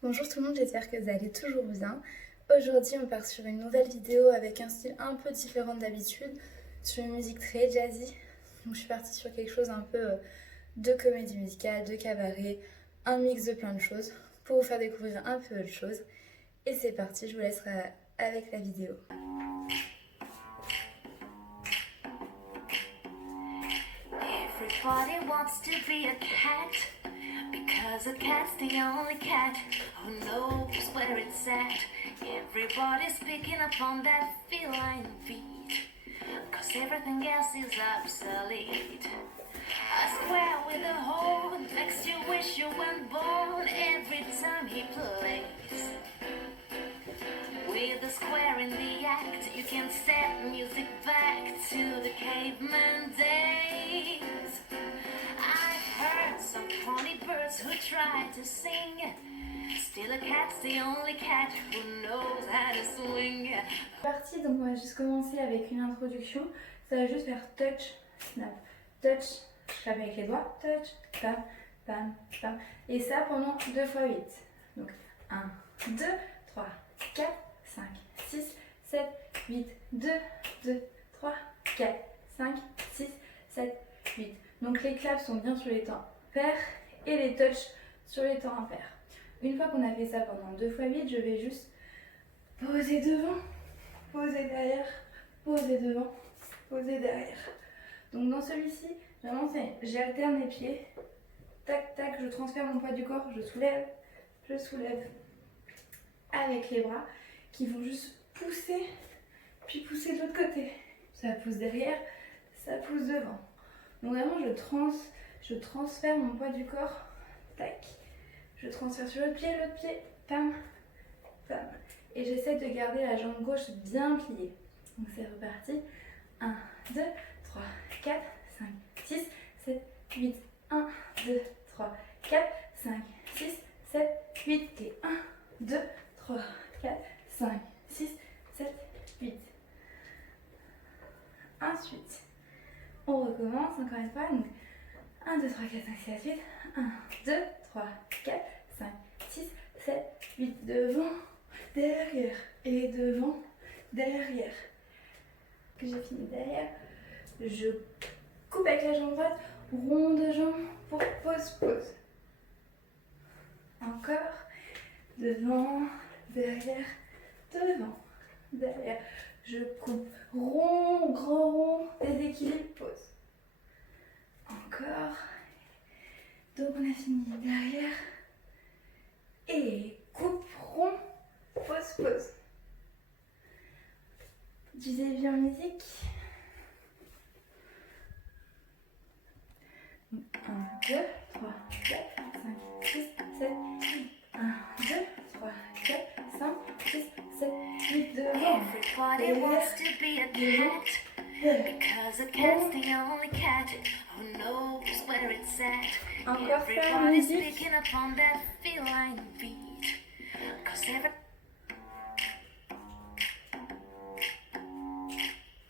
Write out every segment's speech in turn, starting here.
Bonjour tout le monde, j'espère que vous allez toujours bien. Aujourd'hui, on part sur une nouvelle vidéo avec un style un peu différent d'habitude, sur une musique très jazzy. Donc, je suis partie sur quelque chose un peu de comédie musicale, de cabaret, un mix de plein de choses pour vous faire découvrir un peu autre chose. Et c'est parti, je vous laisserai avec la vidéo. Everybody wants to be a cat, because a cat's the only cat who knows where it's at. Everybody's picking up on that feline beat, cause everything else is obsolete. A square with a hole makes you wish you weren't born every time he plays. With a square in the act, you can set music back to the caveman days. I've heard some funny birds who try to sing. Still a cat's the only cat who knows how to swing. Parti, donc on va juste commencer avec une introduction. Ça va juste faire touch, snap, touch, je frappe avec les doigts, touch, pam, pam, pam. Et ça pendant 2 fois 8. Donc 1, 2, 3, 4, 5, 6, 7, 8, 2, 2, 3, 4, 5, 6, 7, 8. Donc les claps sont bien sur les temps pairs et les touches sur les temps impairs. Une fois qu'on a fait ça pendant 2 fois 8, je vais juste poser devant, poser derrière, poser devant, poser derrière. Donc dans celui-ci, vraiment j'alterne les pieds, tac tac, je transfère mon poids du corps, je soulève avec les bras qui vont juste pousser, puis pousser de l'autre côté. Ça pousse derrière, ça pousse devant. Donc vraiment je transfère mon poids du corps, tac, je transfère sur l'autre pied, pam, pam. Et j'essaie de garder la jambe gauche bien pliée. Donc c'est reparti. 1, 2, 3, 4, 5, 6, 7, 8. 1, 2, 3, 4, 5, 6, 7, 8. Et 1, 2, 3, 4, 5, 6, 7, 8. Ensuite, on recommence encore une fois. Donc 1, 2, 3, 4, 5, 6, 8. 1, 2, 3, 4, 5, 6, 7, 8. Devant, derrière et devant, derrière. Que j'ai fini derrière, je coupe avec la jambe droite, rond de jambe pour pause. Encore, devant, derrière, devant, derrière. Je coupe rond, grand rond, déséquilibre, pause. Encore. Donc on a fini derrière. Et coupe rond, pause. Disais bien musique. 1, 2, 3, 4, 5, 6, 7, 8. 1, 2, 3, 4, 5, 6, 7, 8. Devant. Everybody wants to be a cat, because a cat's the only cat who knows where it's at. Encore faire Everybody's musique. picking up on that feline beat, cause every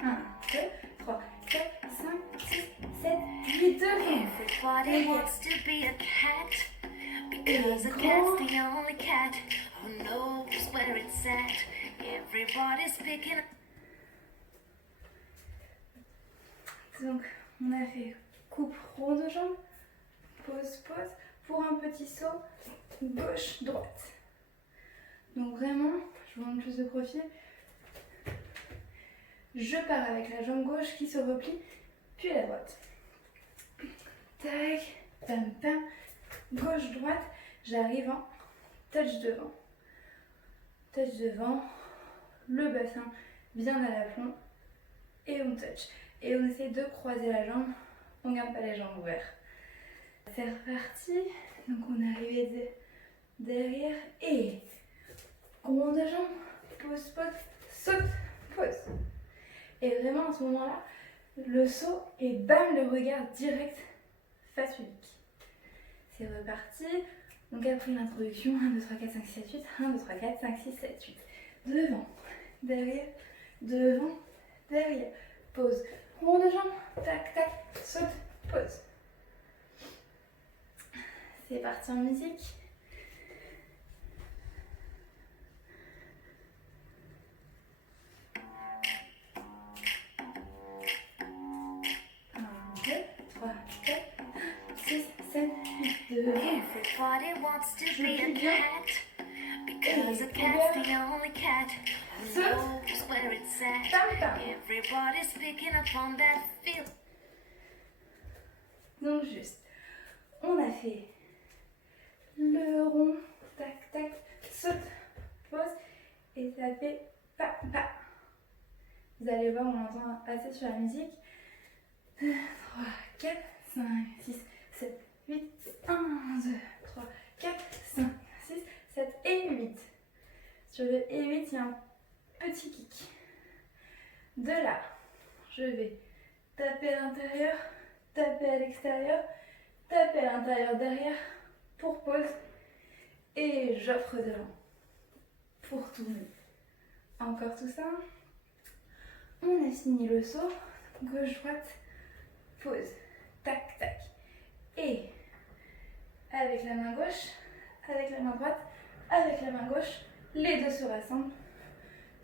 1, 2, 3, 4, 5, 6, 7, 8. Devant. Everybody wants to be a cat, because a cat's the only cat who knows where it's at. Everybody's picking up. Donc on a fait coupe rond de jambe, pause, pour un petit saut gauche-droite. Donc vraiment, je vous montre plus de profil. Je pars avec la jambe gauche qui se replie, puis la droite. Tac, pam, pam, gauche-droite, j'arrive en touch devant. Touch devant, le bassin bien à l'aplomb et on touch. Et on essaie de croiser la jambe, on ne garde pas les jambes ouvertes. C'est reparti, donc on est arrivé derrière et rond de jambe, pause, saute, pause. Et vraiment à ce moment-là, le saut et bam, le regard direct face unique. C'est reparti. Donc après l'introduction, 1, 2, 3, 4, 5, 6, 7, 8. 1, 2, 3, 4, 5, 6, 7, 8. Devant, derrière, devant, derrière. Pause. Rond de jambe, tac, tac, saute, pause. C'est parti en musique. Everybody wants to Je be a plie bien. cat because a cat's the only cat who Saute. knows where it's at. Tam tam. Everybody's picking up on that feel. Donc juste, on a fait le rond, tac tac, saute, pose, et ça fait pa pa. Vous allez voir, on entend assez sur la musique. 2, 3, 4, 5, 6, 7, 8, 1, 2, 3, 4, 5, 6, 7 et 8. Sur le et 8, il y a un petit kick. De là, je vais taper à l'intérieur, taper à l'extérieur, taper à l'intérieur derrière pour pause et j'offre de l'avant pour tourner. Encore tout ça. On a fini le saut, gauche-droite, pause, tac tac. Et avec la main gauche, avec la main droite, avec la main gauche, les deux se rassemblent.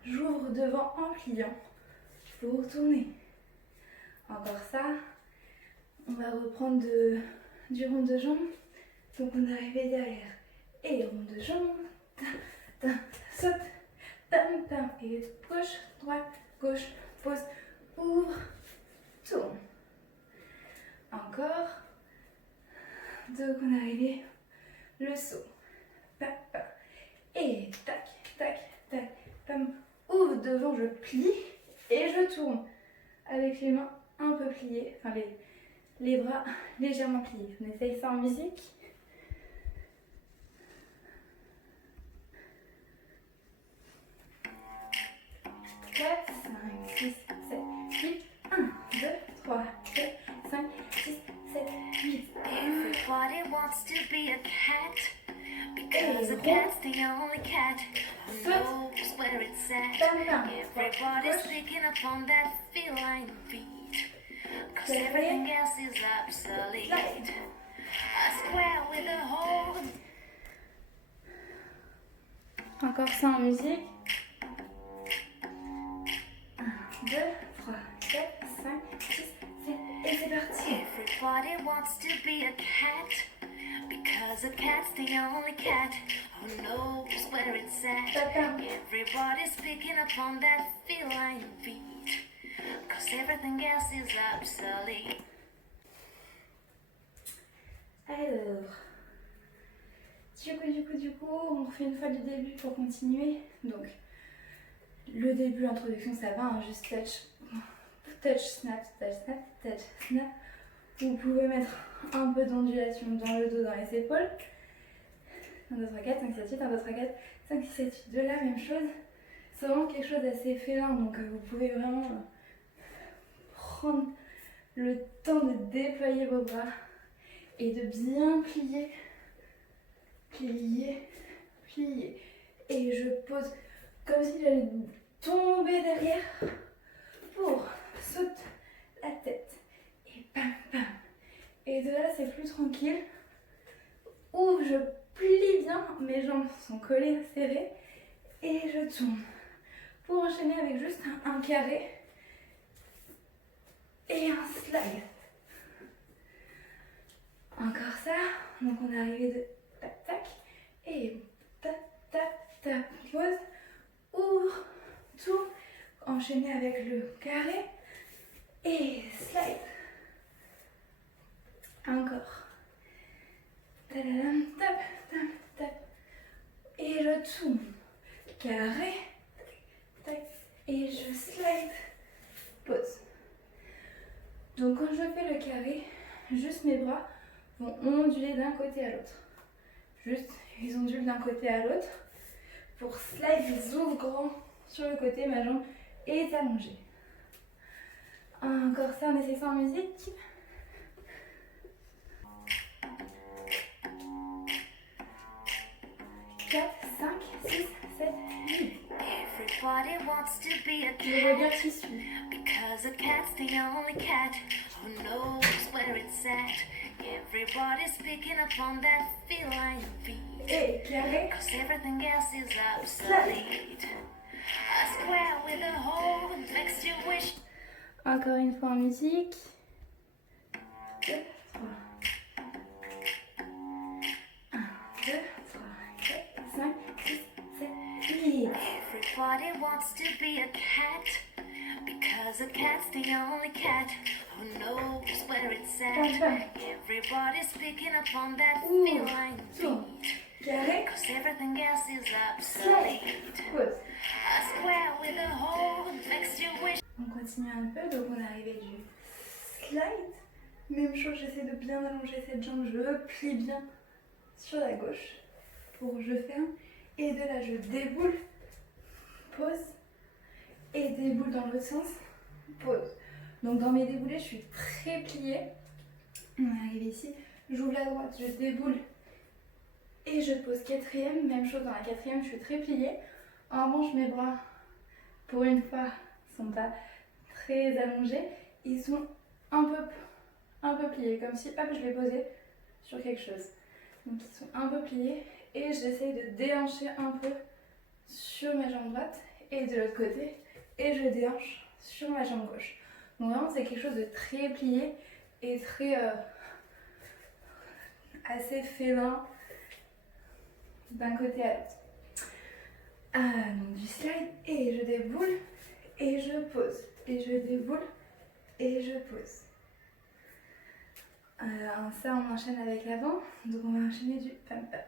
J'ouvre devant en pliant pour tourner. Encore ça. On va reprendre du rond de jambe. Donc on est arrivé derrière. Et rond de jambe. Tam, tam, saute. Tam, tam. Et gauche, droite, gauche, pose, ouvre, tourne. Encore. Donc on est arrivé. Le saut. Pa, pa. Et tac, tac, tac. Pam. Ouvre devant, je plie. Et je tourne. Avec les mains un peu pliées. Enfin les bras légèrement pliés. On essaye ça en musique. Quatre, 5, 6, 7, 8, 1, 2, 3, 4, 5, 6, 7, 8. Everybody wants to be a cat because a cat's the only cat who knows where it's at. Everybody's picking up on that feline beat cause everything else is obsolete. A square with a hole. Encore ça en musique. 1, 2, 3, 4, 5, 6, 7 et c'est parti. Everybody wants to be a cat because a cat's the only cat who knows where it's at. Everybody's picking up on that feline beat cause everything else is obsolete. Alors, du coup, on refait une fois du début pour continuer. Donc, le début, l'introduction, ça va, hein, juste touch, snap, touch, snap, touch, snap. Vous pouvez mettre un peu d'ondulation dans le dos, dans les épaules. 1, 2, 3, 4, 5, 6, 7, 8, 1, 2, 3, 4, 5, 6, 7, 8. De la même chose. C'est vraiment quelque chose d'assez félin, donc vous pouvez vraiment prendre le temps de déployer vos bras et de bien plier, plier, plier. Et je pose comme si j'allais tomber derrière pour sauter la tête. Et pam pam. Et de là c'est plus tranquille. Où je plie bien, mes jambes sont collées, serrées. Et je tourne. Pour enchaîner avec juste un carré. Et un slide. Encore ça. Donc on est arrivé de tac tac. Et tac tac tac. Pose. Ouvre. Tourne. Enchaîner avec le carré. Et slide. Encore. Tadadam, tap, tap, tap. Et je tourne. Carré. Tac. Et je slide. Pause. Donc quand je fais le carré, juste mes bras vont onduler d'un côté à l'autre. Juste, ils ondulent d'un côté à l'autre. Pour slide, ils ouvrent grand sur le côté, ma jambe est allongée. Encore ça, on essaie ça en musique. Quatre, 5, 6, 7, 8. Everybody wants to be a Je regarde cat qui suit. because a cat's the only cat who knows where it's at. Everybody's picking up on that feline beat Et carré. cause everything else is obsolete. A square with a hole makes you wish. Encore une fois en musique. 2, 3. 1, 3, 4, 5, 6, 7, 8. Everybody wants to be a cat because a cat's the only cat who knows where it's at. Everybody's picking up on that feline beat Carré. because everything else is obsolete. Pause. A square with a hole makes you wish. On continue un peu, donc on est arrivé du slide. Même chose, j'essaie de bien allonger cette jambe, je plie bien sur la gauche pour je ferme. Et de là, je déboule, pause, et déboule dans l'autre sens, pause. Donc dans mes déboulés, je suis très pliée. On arrive ici, j'ouvre la droite, je déboule et je pose quatrième. Même chose dans la quatrième, je suis très pliée. En revanche, mes bras, pour une fois, sont pas très allongés. Ils sont un peu pliés, comme si hop, je les posais sur quelque chose. Donc ils sont un peu pliés et j'essaye de déhancher un peu sur ma jambe droite et de l'autre côté et je déhanche sur ma jambe gauche. Donc vraiment c'est quelque chose de très plié et très assez félin d'un côté à l'autre. Donc du slide et je déboule et je pose et je déboule et je pose. Ça on enchaîne avec l'avant, donc on va enchaîner du pump up.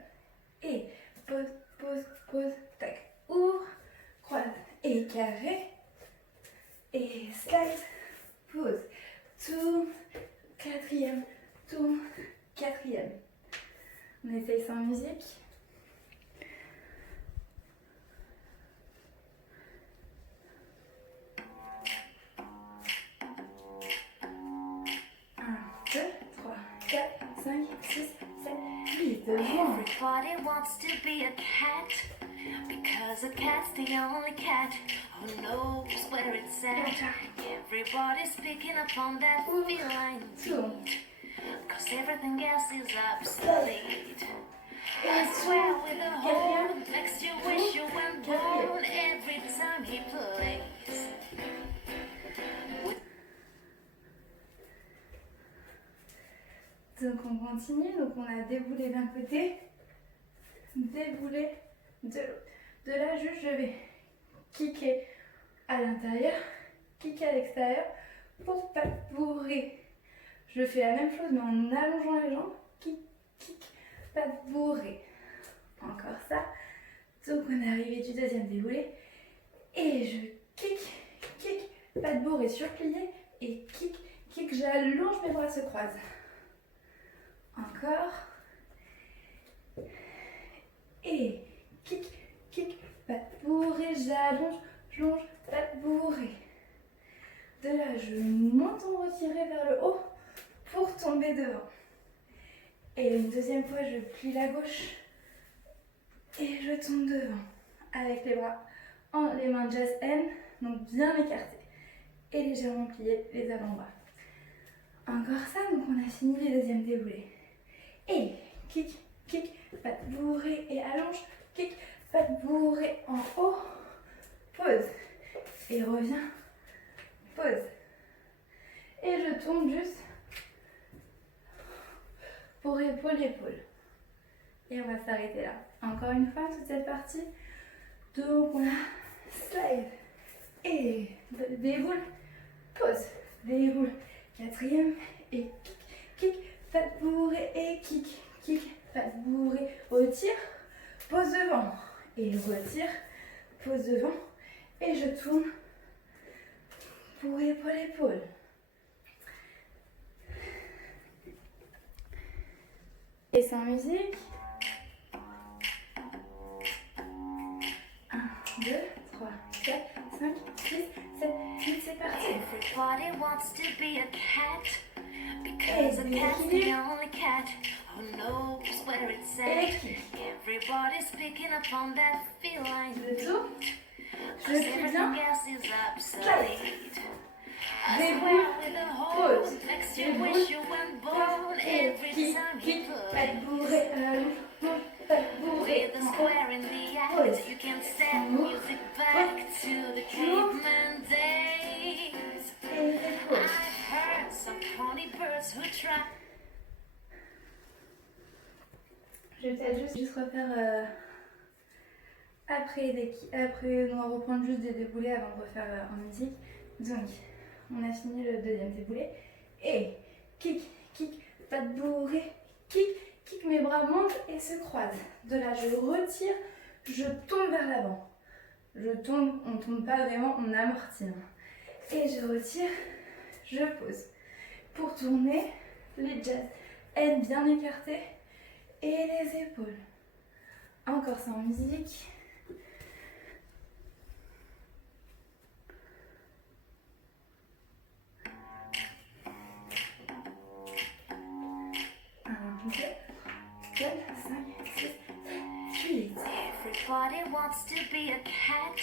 Et pose, pose, pose, tac, ouvre, croise et carré. Et slide, pose, tourne, quatrième, tourne, quatrième. On essaye sans musique. Everybody wants to be a cat because a cat's the only cat who knows where it's at. Everybody's picking up on that feline beat because everything else is obsolete. I swear with a hole makes you wish you weren't born every time he plays. Donc on continue, donc on a déboulé d'un côté, déboulé de l'autre. De là juste je vais kicker à l'intérieur, kicker à l'extérieur pour pas bourrer. Je fais la même chose mais en allongeant les jambes, kick, kick, pas bourrer. Encore ça. Donc on est arrivé du deuxième déboulé et je kick, kick, pas de bourrer, surplié et kick, kick, j'allonge, mes bras se croisent. Encore. Et kick, kick, pas de bourré, j'allonge, j'allonge, pas de bourré. De là, je monte en retiré vers le haut pour tomber devant. Et une deuxième fois, je plie la gauche et je tombe devant. Avec les bras en les mains jazz hand, donc bien écartés. Et légèrement pliés les avant-bras. Encore ça, donc on a fini les deuxièmes déboulés. Et kick, kick, pas de bourré et allonge, kick, pas de bourré en haut, pose, et reviens, pose. Et je tourne juste pour épaule, épaule. Et on va s'arrêter là. Encore une fois, toute cette partie. Donc on a slide et déboule, pose, déboule, quatrième et kick, kick. Pas de bourré et kick, kick, pas de bourré, retire, pose devant et retire, pose devant et je tourne pour épaule, épaule. Et sans musique. 1, 2, 3, 4, 5, 6, 7, 8, c'est parti. Everybody wants to be a cat. Because a cat's the only cat who knows where it's at. Everybody's picking up on that feline beat. Cause everything else is obsolete. I swear with a hole makes you wish you weren't born every time he plays. With a square in the eye, you can set music back to the caveman days. I've heard some pony birds who try. Je vais peut-être juste refaire après, on va reprendre juste des déboulés avant de refaire en musique. Donc, on a fini le deuxième déboulé. Et kick, kick, pas de bourré, kick, kick, mes bras montent et se croisent. De là, je retire, je tombe vers l'avant. Je tombe, on ne tombe pas vraiment, on amortit. Et je retire, je pose. Pour tourner, les jazz, ailes bien écartées et les épaules. Encore ça en musique. Everybody wants to be a cat,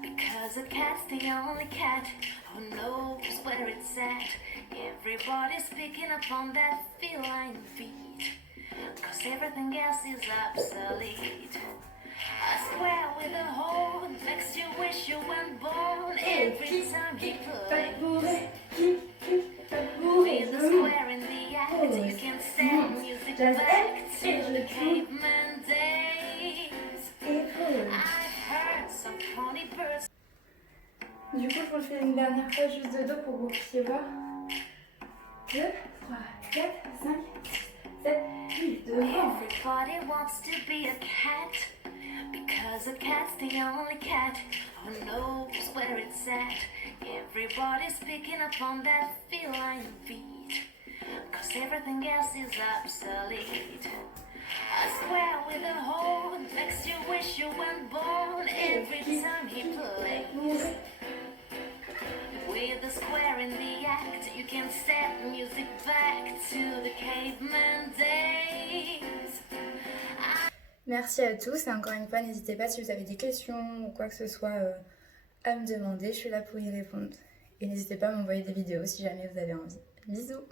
because a cat's the only cat who knows where it's at. Everybody's picking up on that feline beat, cause everything else is obsolete. I swear with a horn makes you wish you weren't born every time he plays. With a square in the act, you can send music back to the caveman days. I've heard some funny birds. Du coup, je vous le fais une dernière fois juste de dos pour que vous puissiez voir. 2, 3, 4, 5, 6, 7, 8, devant. Everybody wants to be a cat, because a cat's the only cat who knows where it's at. Everybody's picking up on that feline beat, cause everything else is obsolete. I swear with a horn makes you wish you weren't born every time he plays. With a square in the act, you can set music back to the caveman days. Merci à tous et encore une fois, n'hésitez pas si vous avez des questions ou quoi que ce soit à me demander, je suis là pour y répondre. Et n'hésitez pas à m'envoyer des vidéos si jamais vous avez envie. Bisous!